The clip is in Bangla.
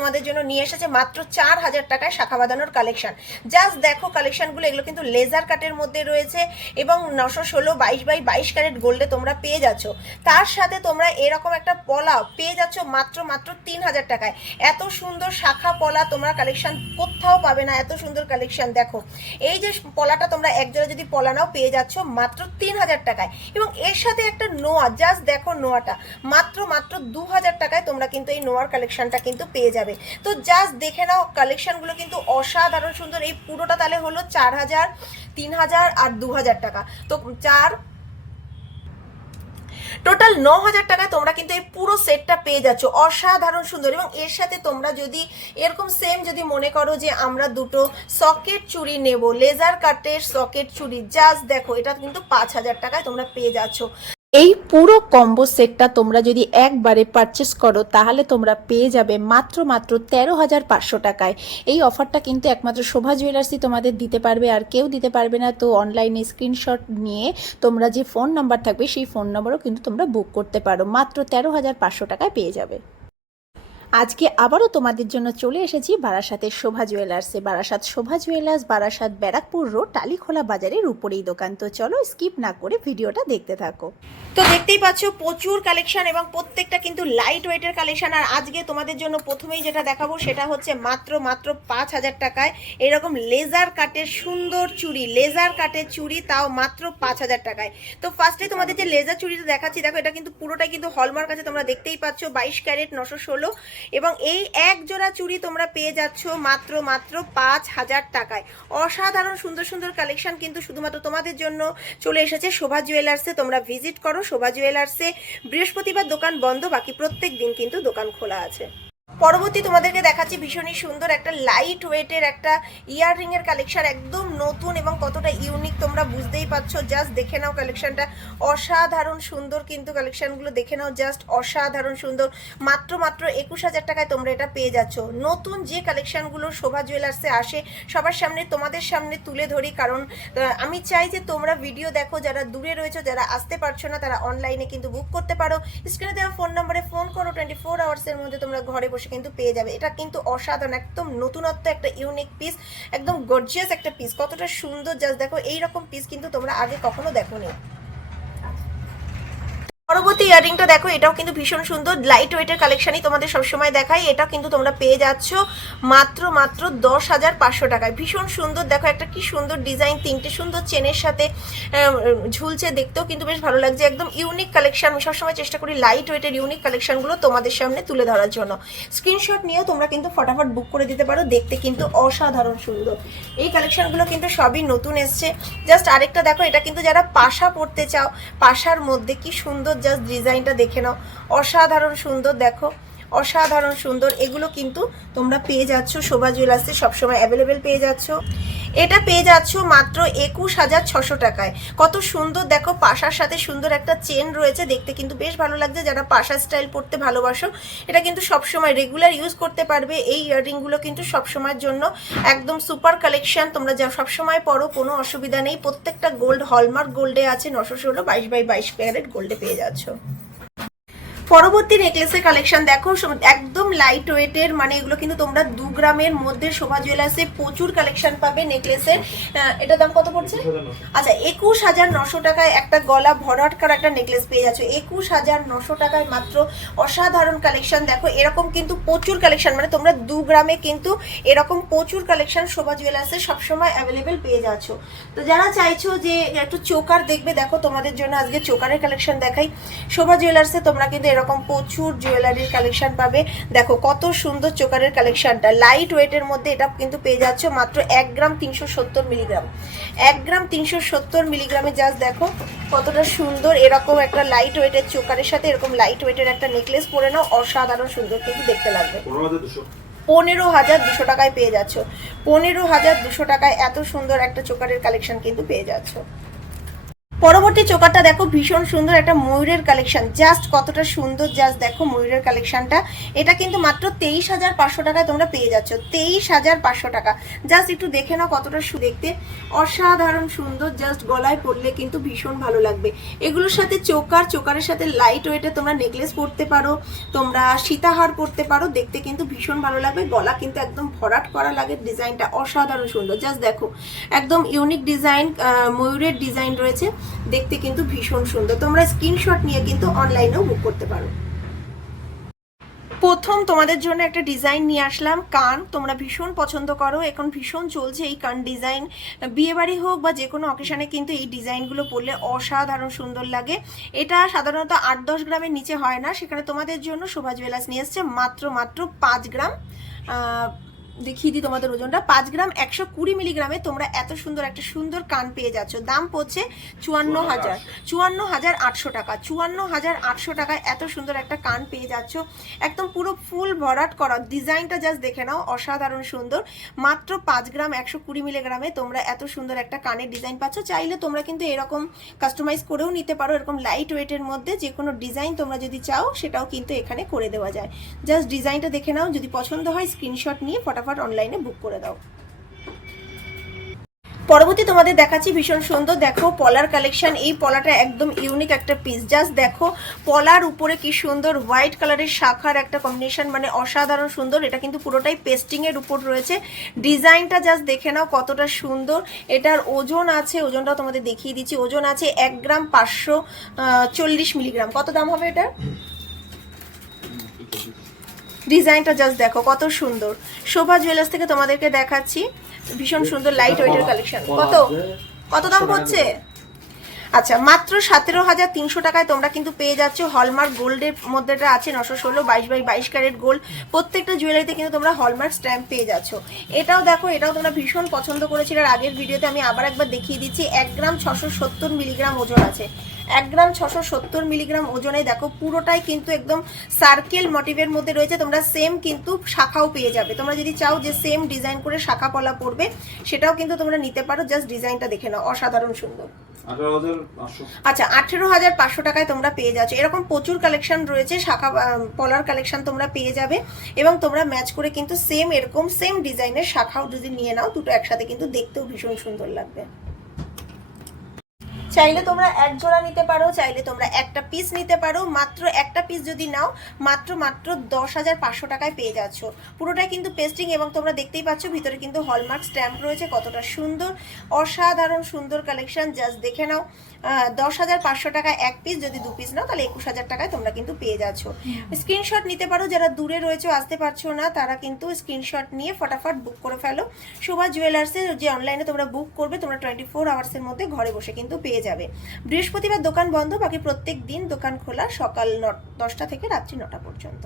তোমাদের জন্য নিয়ে এসেছে মাত্র চার হাজার টাকায় শাখা বাঁধানোর কালেকশন জাস্ট দেখো কালেকশনগুলো এগুলো কিন্তু লেজার কাটের মধ্যে রয়েছে এবং নশো ষোলো বাইশ বাই বাইশ ক্যারেট গোল্ডে তোমরা পেয়ে যাচ্ছ। তার সাথে তোমরা এরকম একটা পলা পেয়ে যাচ্ছ মাত্র মাত্র তিন হাজার টাকায়। এত সুন্দর শাখা পলা তোমরা কালেকশন কোথাও পাবে না, এত সুন্দর কালেকশন দেখো। এই যে পলাটা তোমরা একজোড়া যদি পলা নাও পেয়ে যাচ্ছ মাত্র তিন হাজার টাকায়। এবং এর সাথে একটা নোয়া জাস্ট দেখো নোয়াটা, মাত্র মাত্র দু হাজার টাকায় তোমরা কিন্তু এই নোয়ার কালেকশনটা কিন্তু পেয়ে যাবে। তো জাস্ট দেখে নাও কালেকশনগুলো কিন্তু অসাধারণ সুন্দর। এই পুরোটা তাহলে হলো চার হাজার, তিন হাজার আর দু হাজার টাকা। তো চার টোটাল ন হাজার টাকায় তোমরা কিন্তু এই পুরো সেটটা পেয়ে যাচ্ছ। অসাধারণ সুন্দর। এবং এর সাথে তোমরা যদি এরকম সেম যদি মনে করো যে আমরা দুটো সকেট চুড়ি নেব লেজার কাটের সকেট চুড়ি জাস্ট দেখো, এটা কিন্তু পাঁচ হাজার টাকায় তোমরা পেয়ে যাচ্ছ। এই পুরো কম্বো সেটটা তোমরা যদি একবারে পারচেস করো, তাহলে তোমরা পেয়ে যাবে মাত্র মাত্র তেরো হাজার পাঁচশো টাকায়। এই অফারটা কিন্তু একমাত্র শোভা জুয়েলার্সই তোমাদের দিতে পারবে, আর কেউ দিতে পারবে না। তো অনলাইনে স্ক্রিনশট নিয়ে তোমরা যে ফোন নাম্বার থাকবে, সেই ফোন নম্বরও কিন্তু তোমরা বুক করতে পারো। মাত্র তেরো হাজার পাঁচশো টাকায় পেয়ে যাবে। আজকে আবারও তোমাদের জন্য চলে এসেছি বারাসাতের শোভা জুয়েলার্সে। বারাসাত শোভা জুয়েলার্স, বারাসাত ব্যারাকপুর রোড, টালিখোলা বাজারের উপরেই দোকান। তো চলো স্কিপ না করে ভিডিওটা দেখতে থাকো। তো দেখতেই পাচ্ছ প্রচুর কালেকশন এবং প্রত্যেকটা কিন্তু লাইট ওয়েটের কালেকশন আর আজকে তোমাদের জন্য প্রথমেই যেটা দেখাবো সেটা হচ্ছে মাত্র মাত্র পাঁচ হাজার টাকায় এরকম লেজার কাটের সুন্দর চুড়ি লেজার কাটের চুড়ি তাও মাত্র পাঁচ হাজার টাকায়। তো ফার্স্টে তোমাদের যে লেজার চুড়িটা দেখাচ্ছি, দেখো এটা কিন্তু পুরোটাই কিন্তু হলমার্ক আছে। তোমরা দেখতেই পাচ্ছ বাইশ ক্যারেট নশো ষোলো এবং এই এক জোড়া চুড়ি তোমরা পেয়ে যাচ্ছ মাত্র মাত্র পাঁচ হাজার টাকায়। অসাধারণ, সুন্দর সুন্দর কালেকশন কিন্তু শুধুমাত্র তোমাদের জন্য চলে এসেছে শোভা জুয়েলার্সে তোমরা ভিজিট করো শোভা জুয়েলার্সে বৃহস্পতিবার দোকান বন্ধ, বাকি প্রত্যেক দিন কিন্তু দোকান খোলা আছে। পরবর্তী তোমাদেরকে দেখাচ্ছি ভীষণই সুন্দর একটা লাইট ওয়েটের একটা ইয়াররিং এর কালেকশন একদম নতুন এবং কতটা ইউনিক তোমরা বুঝতেই পারছ। জাস্ট দেখে নাও কালেকশনটা অসাধারণ সুন্দর কিন্তু কালেকশনগুলো দেখে নাও। জাস্ট অসাধারণ সুন্দর। মাত্র মাত্র একুশ হাজার টাকায় তোমরা এটা পেয়ে যাচ্ছ। নতুন যে কালেকশনগুলো শোভা জুয়েলার্সে আসে, সবার সামনে তোমাদের সামনে তুলে ধরি। কারণ আমি চাই যে তোমরা ভিডিও দেখো, যারা দূরে রয়েছে, যারা আসতে পারছ না, তারা অনলাইনে কিন্তু বুক করতে পারো। স্ক্রিনে দেওয়া ফোন নম্বরে ফোন করো। টোয়েন্টি ফোর আওয়ার্সের মধ্যে তোমরা ঘরে বসে কিন্তু পেয়ে যাবে। এটা কিন্তু অসাধারণ, একদম নতুনত্ব একটা ইউনিক পিস একদম গর্জিয়াস একটা পিস কতটা সুন্দর জাস্ট দেখো, এইরকম পিস কিন্তু তোমরা আগে কখনো দেখোনি। পরবর্তী ইয়ারিংটা দেখো, এটাও কিন্তু ভীষণ সুন্দর। লাইট ওয়েটের কালেকশনই তোমাদের সবসময় দেখাই। এটা কিন্তু তোমরা পেয়ে যাচ্ছ মাত্র মাত্র দশ হাজার পাঁচশো টাকায়। ভীষণ সুন্দর, দেখো একটা কি সুন্দর ডিজাইন তিনটে সুন্দর চেনের সাথে ঝুলছে দেখতেও কিন্তু বেশ ভালো লাগছে। একদম ইউনিক কালেকশন আমি সবসময় চেষ্টা করি লাইট ওয়েটের ইউনিক কালেকশনগুলো তোমাদের সামনে তুলে ধরার জন্য। স্ক্রিনশট নিয়েও তোমরা কিন্তু ফটাফট বুক করে দিতে পারো, দেখতে কিন্তু অসাধারণ সুন্দর। এই কালেকশনগুলো কিন্তু সবই নতুন এসছে। জাস্ট আরেকটা দেখো, এটা কিন্তু যারা পাশা পড়তে চাও, পাশার মধ্যে কি সুন্দর জাস্ট ডিজাইনটা দেখে নাও। অসাধারণ সুন্দর দেখো। অসাধারণ, সুন্দর। এগুলো কিন্তু তোমরা পেয়ে যাচ্ছ। শোভা জুয়েলার্সে সবসময় অ্যাভেলেবেল পেয়ে যাচ্ছ। এটা পেয়ে যাচ্ছ মাত্র একুশ হাজার ছশো টাকায়। কত সুন্দর, দেখো পাশার সাথে সুন্দর একটা চেন রয়েছে। দেখতে কিন্তু বেশ ভালো লাগছে। যারা পাশা স্টাইল পরতে ভালোবাসো, এটা কিন্তু সবসময় রেগুলার ইউজ করতে পারবে। এই ইয়াররিংগুলো কিন্তু সবসময়ের জন্য একদম সুপার কালেকশন তোমরা যা সবসময় পরো, কোনো অসুবিধা নেই। প্রত্যেকটা গোল্ড হলমার্ক গোল্ডে আছে। নশো ষোলো, বাইশ বাই বাইশ ক্যারেট গোল্ডে পেয়ে যাচ্ছ। পরবর্তী নেকলেসের কালেকশন দেখো একদম লাইট ওয়েটের মানে এগুলো কিন্তু তোমরা দু গ্রামের মধ্যে শোভা জুয়েলার্সে প্রচুর কালেকশন পাবে নেকলেসের এটা দাম কত পড়ছে? আচ্ছা একুশ হাজার নশো টাকায় একটা গলা ভরাট করা একটা নেকলেস পেয়ে যাচ্ছ। একুশ হাজার নশো টাকায় মাত্র অসাধারণ কালেকশন দেখো এরকম কিন্তু প্রচুর কালেকশন মানে তোমরা দু গ্রামে কিন্তু এরকম প্রচুর কালেকশন শোভা জুয়েলার্সে সবসময় অ্যাভেলেবেল পেয়ে যাচ্ছ। তো যারা চাইছো যে একটু চোকার দেখবে দেখো তোমাদের জন্য আজকে চোকারের কালেকশন দেখাই। শোভা জুয়েলার্সে তোমরা কিন্তু এরকম প্রচুর জুয়েলারির কালেকশন পাবে। দেখো কত সুন্দর চোকারের কালেকশনটা লাইট ওয়েটের মধ্যে এটা কিন্তু পেয়ে যাচ্ছ মাত্র এক গ্রাম তিনশো সত্তর মিলিগ্রাম এক গ্রাম তিনশো সত্তর মিলিগ্রামে জাস্ট দেখো কতটা সুন্দর এরকম একটা লাইট ওয়েটের চোকারের সাথে এরকম লাইট ওয়েটের একটা নেকলেস পরে নাও। অসাধারণ সুন্দর কিন্তু দেখতে লাগবে। পনেরো হাজার দুশো। পনেরো হাজার দুশো টাকায় পেয়ে যাচ্ছ। পনেরো হাজার দুশো টাকায় এত সুন্দর একটা চোকারের কালেকশন কিন্তু পেয়ে যাচ্ছ। পরবর্তী চোকারটা দেখো ভীষণ সুন্দর একটা ময়ূরের কালেকশন জাস্ট কতটা সুন্দর জাস্ট দেখো ময়ূরের কালেকশনটা এটা কিন্তু মাত্র তেইশ হাজার পাঁচশো টাকায় তোমরা পেয়ে যাচ্ছ। তেইশ হাজার পাঁচশো টাকা। জাস্ট একটু দেখে নাও কতটা দেখতে। অসাধারণ সুন্দর জাস্ট গলায় পরলে কিন্তু ভীষণ ভালো লাগবে। এগুলোর সাথে চোকার, চোকারের সাথে লাইট ওয়েটে তোমরা নেকলেস পরতে পারো, তোমরা সীতাহার পরতে পারো, দেখতে কিন্তু ভীষণ ভালো লাগবে। গলা কিন্তু একদম ভরাট করা লাগে ডিজাইনটা অসাধারণ সুন্দর। জাস্ট দেখো, একদম ইউনিক ডিজাইন ময়ূরের ডিজাইন রয়েছে। দেখতে কিন্তু ভীষণ সুন্দর। তোমরা স্ক্রিনশট নিয়ে কিন্তু অনলাইনেও বুক করতে পারো। প্রথম তোমাদের জন্য একটা ডিজাইন নিয়ে আসলাম, কান। তোমরা ভীষণ পছন্দ করো, এখন ভীষণ চলছে এই কান ডিজাইন বিয়ে বাড়ি হোক বা যে কোনো অকেশানে কিন্তু এই ডিজাইনগুলো পরলে অসাধারণ সুন্দর লাগে। এটা সাধারণত আট দশ গ্রামের নিচে হয় না, সেখানে তোমাদের জন্য শোভা জুয়েলার্স নিয়ে এসছে মাত্র মাত্র পাঁচ গ্রাম। দেখিয়ে দিই তোমাদের ওজনটা। পাঁচ গ্রাম একশো কুড়ি মিলিগ্রামে তোমরা এত সুন্দর একটা সুন্দর কান পেয়ে যাচ্ছ। দাম পড়ছে চুয়ান্ন হাজার। চুয়ান্ন হাজার আটশো টাকা। চুয়ান্ন হাজার আটশো টাকায় এত সুন্দর একটা কান পেয়ে যাচ্ছ। একদম পুরো ফুল ভরাট করা। ডিজাইনটা জাস্ট দেখে নাও অসাধারণ সুন্দর। মাত্র পাঁচ গ্রাম একশো কুড়ি মিলিগ্রামে তোমরা এত সুন্দর একটা কানের ডিজাইন পাচ্ছ। চাইলে তোমরা কিন্তু এরকম কাস্টমাইজ করেও নিতে পারো। এরকম লাইট ওয়েটের মধ্যে যে কোনো ডিজাইন তোমরা যদি চাও সেটাও কিন্তু এখানে করে দেওয়া যায়। জাস্ট ডিজাইনটা দেখে নাও। যদি পছন্দ হয় স্ক্রিনশট নিয়ে ফটাফট অনলাইনে বুক করে দাও। পরবর্তী তোমাদের দেখাচ্ছি ভীষণ সুন্দর। দেখো পলার কালেকশন এই পলাটা একদম ইউনিক একটা পিস জাস্ট দেখো পলার উপরে কি সুন্দর হোয়াইট কালারের শাখার একটা কম্বিনেশন মানে অসাধারণ সুন্দর। এটা কিন্তু পুরোটাই পেস্টিং এর উপর রয়েছে। ডিজাইনটা জাস্ট দেখে নাও কতটা সুন্দর। এটার ওজন আছে, ওজনটাও তোমাদের দেখিয়ে দিচ্ছি। ওজন আছে এক গ্রাম পাঁচশো চল্লিশ মিলিগ্রাম কত দাম হবে এটা ডিজাইনটা জাস্ট দেখো কত সুন্দর। শোভা জুয়েলার্স থেকে তোমাদেরকে দেখাচ্ছি। ভীষণ সুন্দর লাইট ওয়েটের কালেকশন কত? কত দাম পড়ছে আচ্ছা মাত্র সতেরো হাজার তিনশো টাকায় তোমরা কিন্তু পেয়ে যাচ্ছ হলমার্ক গোল্ডের মধ্যে এটা আছে নশো ষোলো বাইশ বাই বাইশ ক্যারেট গোল্ড প্রত্যেকটা জুয়েলারিতে কিন্তু তোমরা হলমার্ক স্ট্যাম্প পেয়ে যাচ্ছ। এটাও দেখো এটাও তোমরা ভীষণ পছন্দ করেছিলে। আর আগের ভিডিওতে আমি আবার একবার দেখিয়ে দিচ্ছি এক গ্রাম ছশো সত্তর মিলিগ্রাম ওজন আছে। এক গ্রাম ছশো সত্তর মিলিগ্রাম ওজনে দেখো পুরোটাই কিন্তু একদম সার্কেল মোটিভের মধ্যে রয়েছে তোমরা সেম কিন্তু শাখাও পেয়ে যাবে। তোমরা যদি চাও যে সেম ডিজাইন করে শাখা পলা পড়বে সেটাও কিন্তু তোমরা নিতে পারো জাস্ট ডিজাইনটা দেখে নাও অসাধারণ সুন্দর। আচ্ছা আঠেরো হাজার পাঁচশো টাকায় তোমরা পেয়ে যাচ্ছ। এরকম প্রচুর কালেকশন রয়েছে শাখা পলার কালেকশন তোমরা পেয়ে যাবে এবং তোমরা ম্যাচ করে কিন্তু সেম এরকম সেম ডিজাইনের শাখাও যদি নিয়ে নাও দুটো একসাথে কিন্তু দেখতেও ভীষণ সুন্দর লাগবে। চাইলে তোমরা এক জোড়া নিতে পারো চাইলে তোমরা একটা পিস নিতে পারো। মাত্র একটা পিস যদি নাও মাত্র মাত্র দশ হাজার পাঁচশো টাকায় পেয়ে যাচ্ছ। পুরোটাই কিন্তু পেস্টিং এবং তোমরা দেখতেই পাচ্ছ ভিতরে কিন্তু হলমার্ক স্ট্যাম্প রয়েছে কতটা সুন্দর অসাধারণ সুন্দর কালেকশন জাস্ট দেখে নাও দশ হাজার পাঁচশো টাকা এক পিস যদি দু পিস নাও তাহলে একুশ হাজার টাকায় তোমরা কিন্তু পেয়ে যাচ্ছ। স্ক্রিনশট নিতে পারো যারা দূরে রয়েছে আসতে পারছ না তারা কিন্তু স্ক্রিনশট নিয়ে ফটাফট বুক করে ফেলো। শোভা জুয়েলার্সে যে অনলাইনে তোমরা বুক করবে তোমরা টোয়েন্টি ফোর আওয়ার্সের মধ্যে ঘরে বসে কিন্তু পেয়ে যাবে। বৃহস্পতিবার দোকান বন্ধ, বাকি প্রত্যেক দিন দোকান খোলা সকাল দশটা থেকে রাত্রি নটা পর্যন্ত।